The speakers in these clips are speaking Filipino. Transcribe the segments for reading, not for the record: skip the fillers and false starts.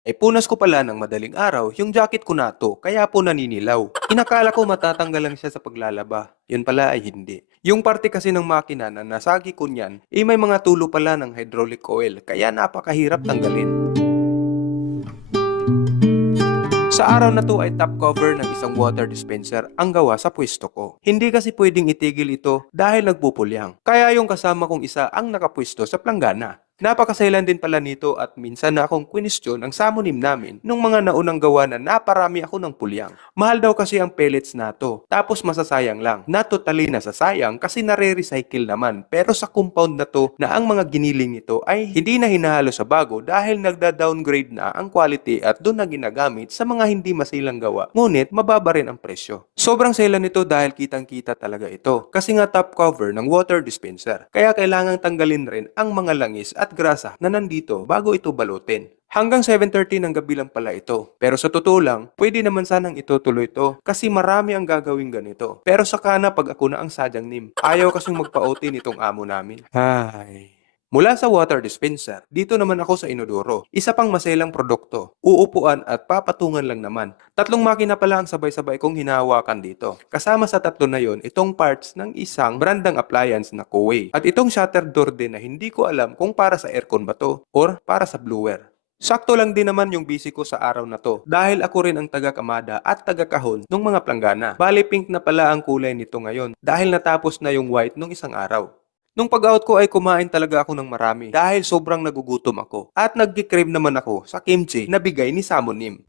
Ay punas ko pala ng madaling araw yung jacket ko na to, kaya po naninilaw. Inakala ko matatanggal lang siya sa paglalaba. Yun pala ay hindi. Yung parte kasi ng makina na nasagi ko niyan, may mga tulo pala ng hydraulic oil, kaya napakahirap tanggalin. Sa araw na to ay top cover ng isang water dispenser ang gawa sa pwesto ko. Hindi kasi pwedeng itigil ito dahil nagpupulyang. Kaya yung kasama kong isa ang nakapwesto sa planggana. Napakasailan din pala nito at minsan na akong question ang samonim namin nung mga naunang gawa na naparami ako ng pulyang. Mahal daw kasi ang pellets na to, tapos masasayang lang. Na totally nasasayang kasi nare-recycle naman. Pero sa compound na to na ang mga giniling nito ay hindi na hinahalo sa bago dahil nagda-downgrade na ang quality at doon na ginagamit sa mga hindi masilang gawa. Ngunit mababa rin ang presyo. Sobrang sela nito dahil kitang-kita talaga ito. Kasi nga top cover ng water dispenser. Kaya kailangang tanggalin rin ang mga langis at grasa na nandito bago ito balutin. Hanggang 7:30 ng gabi lang pala ito. Pero sa totoo lang, pwede naman sanang itutuloy ito kasi marami ang gagawing ganito. Pero saka na pag ako na ang sadyang nim. Ayaw kasing magpa-OT nitong amo namin. Ay. Mula sa water dispenser, dito naman ako sa inodoro. Isa pang maselang produkto. Uupuan at papatungan lang naman. Tatlong makina pala ang sabay-sabay kong hinahawakan dito. Kasama sa tatlo na yon, itong parts ng isang brandang appliance na Kuwait. At itong shutter door din na hindi ko alam kung para sa aircon ba to or para sa blower. Sakto lang din naman yung busy ko sa araw na to dahil ako rin ang taga-kamada at taga-kahon ng mga planggana. Bali pink na pala ang kulay nito ngayon dahil natapos na yung white nung isang araw. Nung pag-out ko ay kumain talaga ako ng marami dahil sobrang nagugutom ako at nagkikrave naman ako sa kimchi na bigay ni Samonim.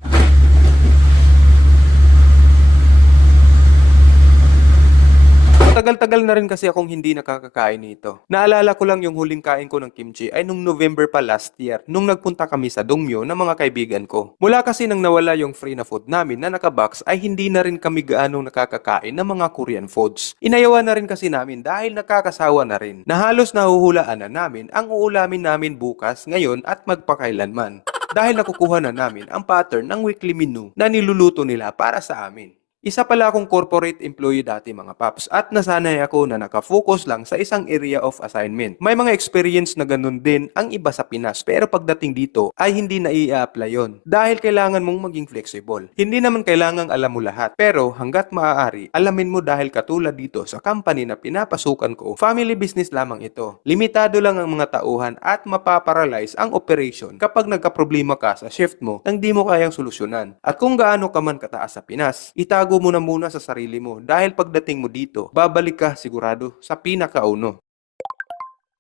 Matagal-tagal na rin kasi akong hindi nakakakain nito. Naalala ko lang yung huling kain ko ng kimchi ay nung November pa last year nung nagpunta kami sa Dongmyo ng mga kaibigan ko. Mula kasi nang nawala yung free na food namin na nakabox ay hindi na rin kami gaanong nakakakain ng mga Korean foods. Inayawan na rin kasi namin dahil nakakasawa na rin na halos nahuhulaan na namin ang uulamin namin bukas, ngayon at magpakailanman. Dahil nakukuha na namin ang pattern ng weekly menu na niluluto nila para sa amin. Isa pala akong corporate employee dati mga paps at nasanay ako na nakafocus lang sa isang area of assignment. May mga experience na ganun din ang iba sa Pinas pero pagdating dito ay hindi na i-apply yon dahil kailangan mong maging flexible. Hindi naman kailangang alam mo lahat pero hanggat maaari alamin mo dahil katulad dito sa company na pinapasukan ko, family business lamang ito. Limitado lang ang mga tauhan at mapaparalyze ang operation kapag nagkaproblema ka sa shift mo nang di mo kayang solusyonan. At kung gaano ka man kataas sa Pinas, itago mo na muna sa sarili mo dahil pagdating mo dito, babalik ka sigurado sa pinakauno.